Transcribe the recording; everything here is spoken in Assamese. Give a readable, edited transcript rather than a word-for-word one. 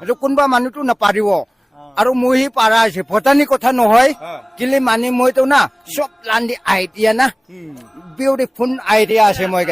সেইটো কোনোবা মানুহটো নাপাৰিব আৰু মই সি পাৰা আছে ভটানি কথা নহয় কেলে মানে মইতো না চব লান্দি আইডিয়া না বিউটিফুল আইডিয়া আছে মই